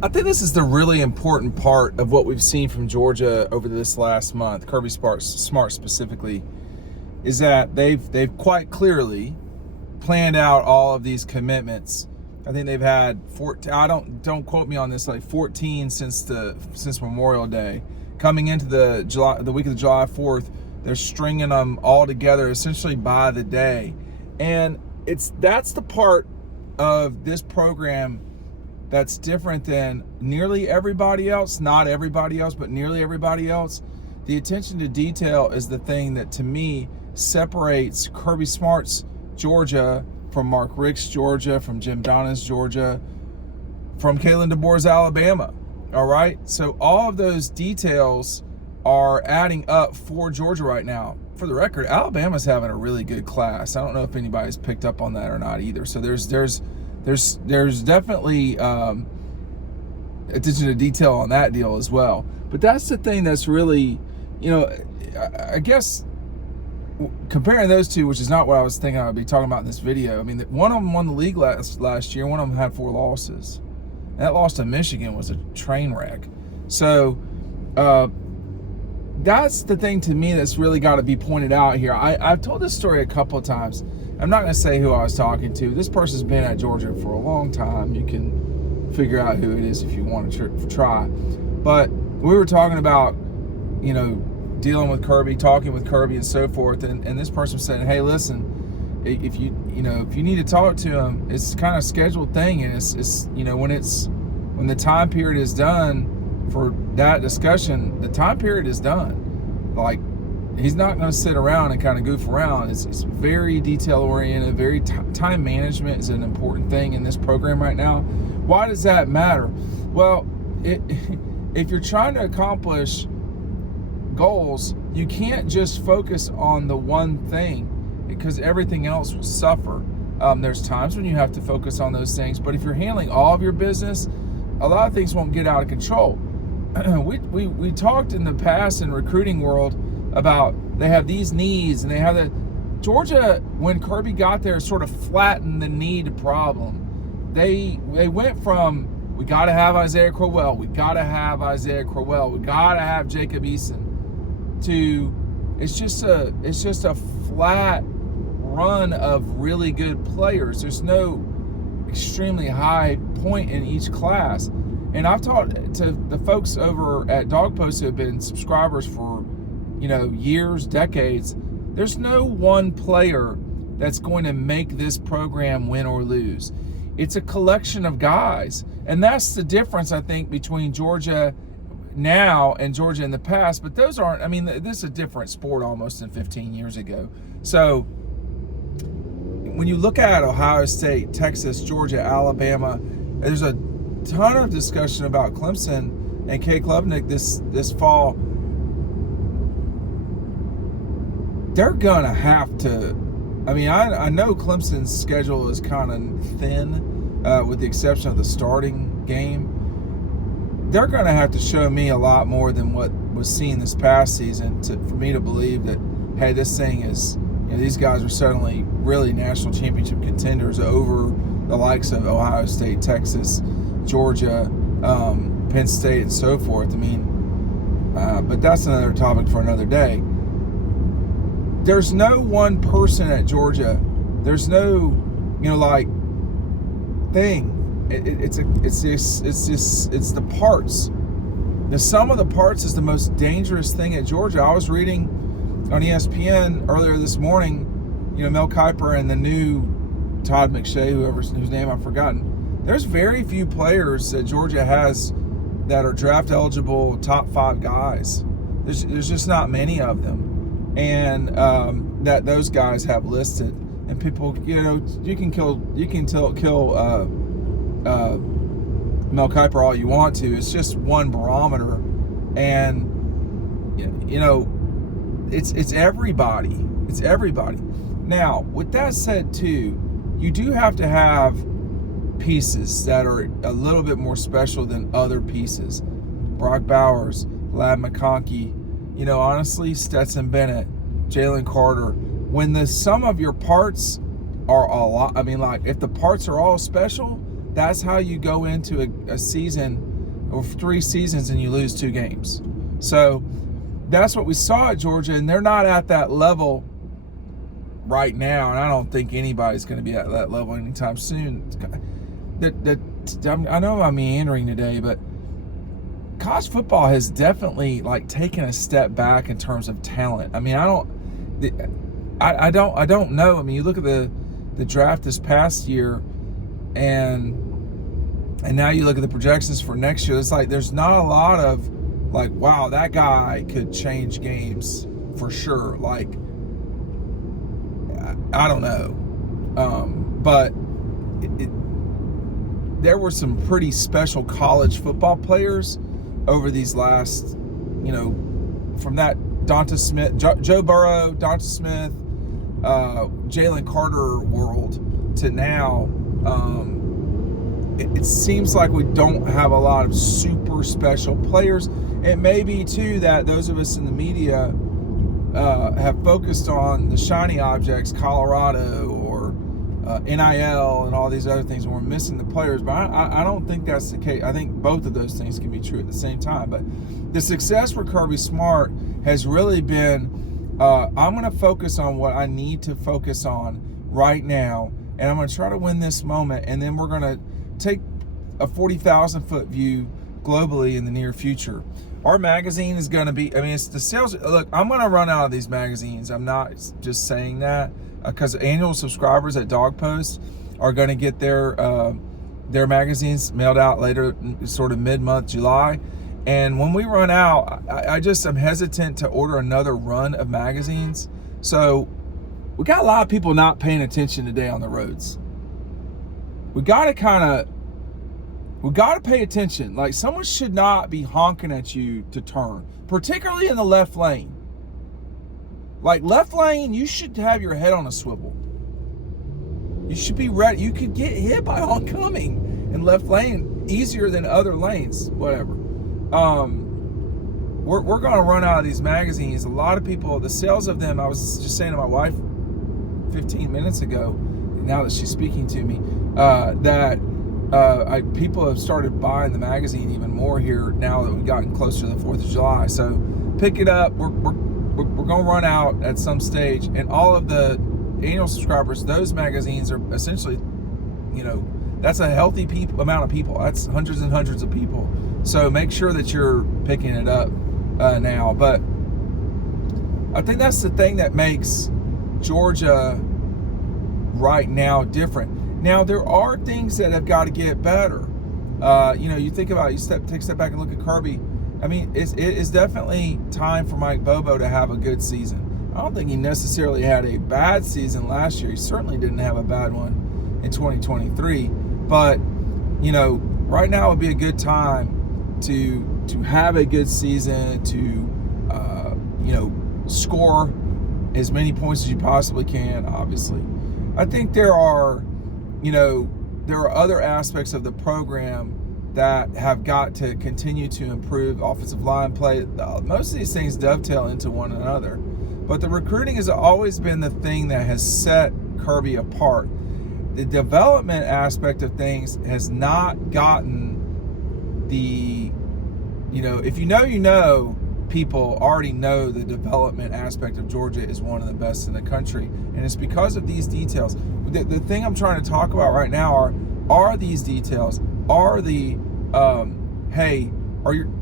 I think this is the really important part of what we've seen from Georgia over this last month, Kirby Smart specifically, is that they've quite clearly planned out all of these commitments. I think they've had 14. Don't quote me on this, like 14 since Memorial Day. Coming into the week of the July 4th, they're stringing them all together essentially by the day, and that's the part of this program that's different than nearly everybody else. Not everybody else, but nearly everybody else. The attention to detail is the thing that, to me, separates Kirby Smart's Georgia from Mark Richt's Georgia, from Jim Donna's Georgia, from Kalen DeBoer's Alabama. All right? So all of those details are adding up for Georgia right now. For the record, Alabama's having a really good class. I don't know if anybody's picked up on that or not either. So there's definitely attention to detail on that deal as well. But that's the thing that's really, I guess comparing those two, which is not what I was thinking I'd be talking about in this video. I mean, one of them won the league last year. One of them had 4 losses. That loss to Michigan was a train wreck. So that's the thing to me that's really got to be pointed out here. I've told this story a couple of times. I'm not going to say who I was talking to. This person's been at Georgia for a long time. You can figure out who it is if you want to try. But we were talking about, dealing with Kirby, talking with Kirby and so forth. And this person said, hey, listen, if you need to talk to him, it's kind of a scheduled thing. And it's when the time period is done for that discussion, the time period is done. Like, he's not going to sit around and kind of goof around. It's very detail-oriented, very time management is an important thing in this program right now. Why does that matter? Well, if you're trying to accomplish goals, you can't just focus on the one thing because everything else will suffer. There's times when you have to focus on those things, but if you're handling all of your business, a lot of things won't get out of control. We talked in the past in recruiting world about they have these needs and they have that. Georgia, when Kirby got there, sort of flattened the need problem. They went from, we got to have Isaiah Crowell, we got to have Jacob Eason, to it's just a flat run of really good players. There's no extremely high point in each class. And I've talked to the folks over at Dawg Post who have been subscribers for years, decades. There's no one player that's going to make this program win or lose. It's a collection of guys. And that's the difference, I think, between Georgia now and Georgia in the past. But those aren't, this is a different sport almost than 15 years ago. So when you look at Ohio State, Texas, Georgia, Alabama, there's a ton of discussion about Clemson and Kay Klubnik this fall. They're gonna have to. I know Clemson's schedule is kind of thin, with the exception of the starting game. They're gonna have to show me a lot more than what was seen this past season for me to believe that, hey, this thing is. These guys are suddenly really national championship contenders over the likes of Ohio State, Texas, Georgia, Penn State, and so forth. But that's another topic for another day. There's no one person at Georgia. There's no, thing. It's the parts. The sum of the parts is the most dangerous thing at Georgia. I was reading on ESPN earlier this morning, Mel Kiper and the new Todd McShay, whose name I've forgotten. There's very few players that Georgia has that are draft eligible top 5 guys. There's just not many of them. And that those guys have listed, and people, you can kill Mel Kiper all you want to. It's just one barometer, and it's everybody. It's everybody. Now, with that said, too, you do have to have pieces that are a little bit more special than other pieces. Brock Bowers, Lad McConkey, honestly, Stetson Bennett, Jalen Carter. When the sum of your parts are a lot, if the parts are all special, that's how you go into a season or 3 seasons and you lose 2 games. So that's what we saw at Georgia, and they're not at that level right now, and I don't think anybody's going to be at that level anytime soon. I know I'm meandering today, but college football has definitely like taken a step back in terms of talent. I mean, I don't know. I mean, you look at the draft this past year, and now you look at the projections for next year. It's like there's not a lot of like, wow, that guy could change games for sure. Like, I don't know, but there were some pretty special college football players over these last, from that Donta Smith, Joe Burrow, Donta Smith, Jalen Carter world to now. It seems like we don't have a lot of super special players. It may be too that those of us in the media have focused on the shiny objects, Colorado or NIL and all these other things, and we're missing the players. But I don't think that's the case. I think both of those things can be true at the same time. But the success for Kirby Smart has really been, I'm going to focus on what I need to focus on right now, and I'm going to try to win this moment, and then we're going to take a 40,000-foot view globally in the near future. Our magazine is going to be, it's the sales. Look, I'm going to run out of these magazines. I'm not just saying that because annual subscribers at Dawg Post are going to get their magazines mailed out later, sort of mid-month July. And when we run out, I'm hesitant to order another run of magazines. So we got a lot of people not paying attention today on the roads. We got to pay attention. Like, someone should not be honking at you to turn, particularly in the left lane. Like, left lane, you should have your head on a swivel. You should be ready. You could get hit by oncoming in left lane easier than other lanes, whatever. We're going to run out of these magazines. A lot of people, the sales of them, I was just saying to my wife 15 minutes ago, now that she's speaking to me, people have started buying the magazine even more here now that we've gotten closer to the 4th of July. So pick it up. We're going to run out at some stage, and all of the annual subscribers, those magazines are essentially, that's a healthy amount of people. That's hundreds and hundreds of people. So make sure that you're picking it up now. But I think that's the thing that makes Georgia right now different. Now, there are things that have got to get better. You think about it, take a step back and look at Kirby. It is definitely time for Mike Bobo to have a good season. I don't think he necessarily had a bad season last year. He certainly didn't have a bad one in 2023. But, right now would be a good time to have a good season, to, score as many points as you possibly can, obviously. I think there are other aspects of the program that have got to continue to improve. Offensive line play, most of these things dovetail into one another. But the recruiting has always been the thing that has set Kirby apart. The development aspect of things has not gotten the, if people already know the development aspect of Georgia is one of the best in the country. And it's because of these details. The thing I'm trying to talk about right now are these details, are the,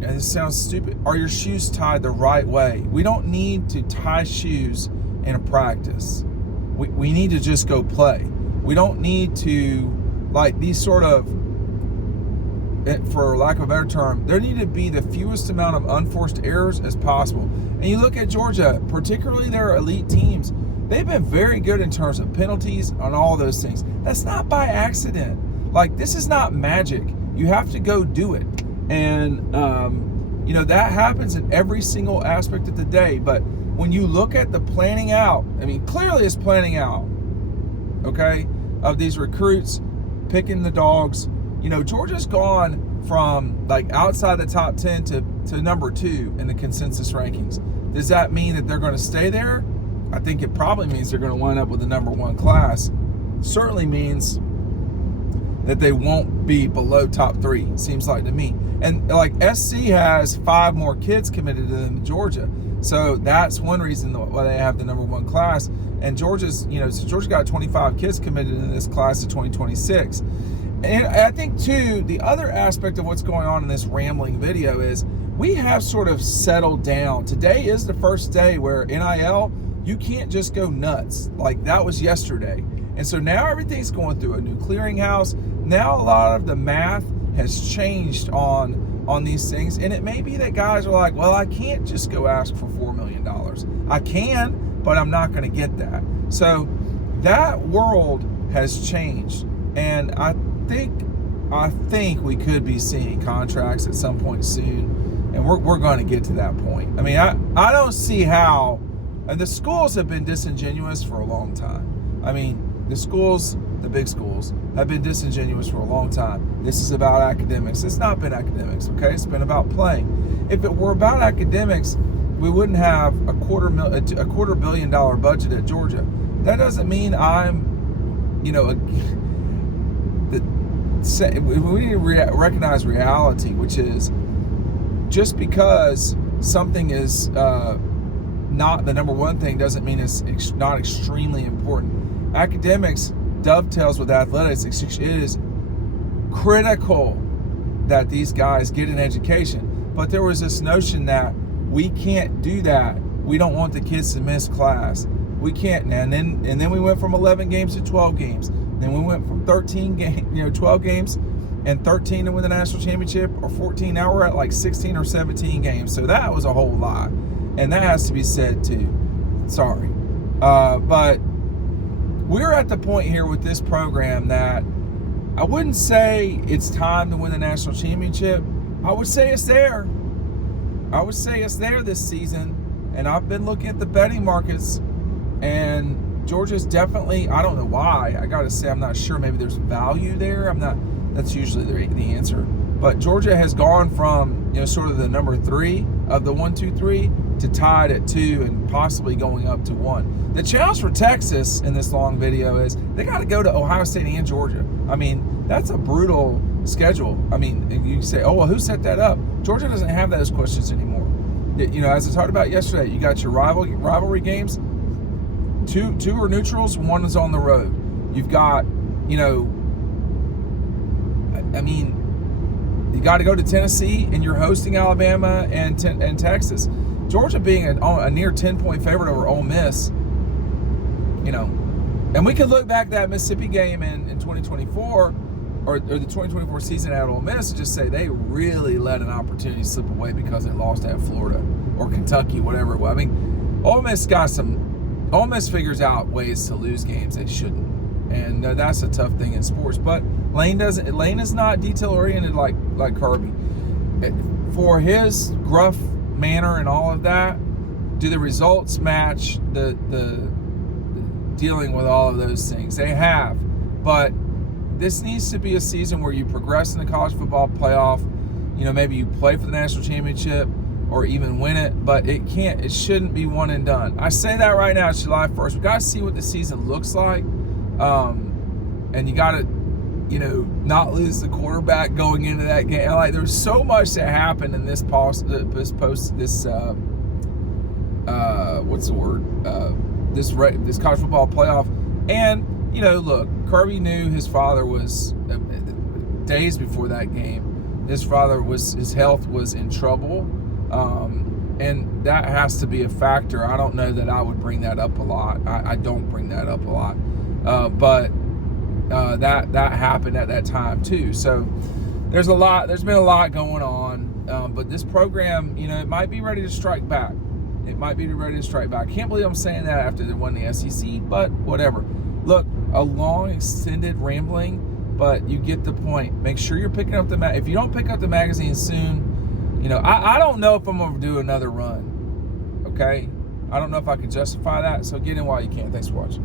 this sounds stupid, are your shoes tied the right way? We don't need to tie shoes in a practice. We need to just go play. We don't need to, these sort of, for lack of a better term, there need to be the fewest amount of unforced errors as possible. And you look at Georgia, particularly their elite teams, they've been very good in terms of penalties on all those things. That's not by accident. This is not magic. You have to go do it. And, that happens in every single aspect of the day. But when you look at the planning out, clearly it's planning out, okay, of these recruits, picking the Dawgs. Georgia's gone from outside the top 10 to number 2 in the consensus rankings. Does that mean that they're going to stay there? I think it probably means they're going to wind up with the number 1 class. Certainly means that they won't be below top 3, seems like to me. And like SC has 5 more kids committed to them than Georgia. So that's one reason why they have the number 1 class. And Georgia's, so Georgia got 25 kids committed in this class of 2026. And I think too, the other aspect of what's going on in this rambling video is we have sort of settled down. Today is the first day where NIL, you can't just go nuts. Like that was yesterday. And so now everything's going through a new clearinghouse. Now a lot of the math has changed on these things. And it may be that guys are like, well, I can't just go ask for $4 million. I can, but I'm not going to get that. So that world has changed. And I think we could be seeing contracts at some point soon. And we're going to get to that point. I mean, I don't see how, and the schools have been disingenuous for a long time. I mean, the schools, the big schools, have been disingenuous for a long time. This is about academics. It's not been academics, okay? It's been about playing. If it were about academics, we wouldn't have a $250 million budget at Georgia. That doesn't mean I'm, we need to recognize reality, which is just because something is not the number 1 thing doesn't mean it's not extremely important. Academics dovetails with athletics. It is critical that these guys get an education. But there was this notion that we can't do that. We don't want the kids to miss class. We can't. And then we went from 11 games to 12 games. Then we went from 12 games and 13 to win the national championship, or 14. Now we're at like 16 or 17 games. So that was a whole lot. And that has to be said too. Sorry. But we're at the point here with this program that I wouldn't say it's time to win the national championship. I would say it's there. I would say it's there this season. And I've been looking at the betting markets, and Georgia's definitely, I don't know why. I got to say, I'm not sure. Maybe there's value there. That's usually the answer. But Georgia has gone from, sort of the number 3 of the 1, 2, 3 to tied at 2 and possibly going up to 1. The challenge for Texas in this long video is they got to go to Ohio State and Georgia. I mean, that's a brutal schedule. I mean, you can say, oh, well, who set that up? Georgia doesn't have those questions anymore. As I talked about yesterday, you got your rivalry games. Two are neutrals, 1 is on the road. You've got, you got to go to Tennessee, and you're hosting Alabama and Texas. Georgia being a near 10-point favorite over Ole Miss, and we could look back at that Mississippi game in 2024 or the 2024 season at Ole Miss and just say they really let an opportunity slip away because they lost at Florida or Kentucky, whatever it was. I mean, Ole Miss figures out ways to lose games they shouldn't. And that's a tough thing in sports. But Lane is not detail-oriented like Kirby. For his gruff manner and all of that, do the results match the dealing with all of those things? They have. But this needs to be a season where you progress in the college football playoff. Maybe you play for the national championship or even win it, but it shouldn't be one and done. I say that right now, it's July 1st. We got to see what the season looks like. And you got to, not lose the quarterback going into that game. Like, there's so much that happened in this college football playoff. And, look, Kirby knew his father was, days before that game, his health was in trouble. And that has to be a factor. I don't know that I would bring that up a lot. I don't bring that up a lot. But that happened at that time too. So there's been a lot going on. But this program, it might be ready to strike back. I can't believe I'm saying that after they won the SEC, but whatever. Look, a long, extended rambling, but you get the point. Make sure you're picking up if you don't pick up the magazine soon, I don't know if I'm going to do another run, okay? I don't know if I can justify that, so get in while you can. Thanks for watching.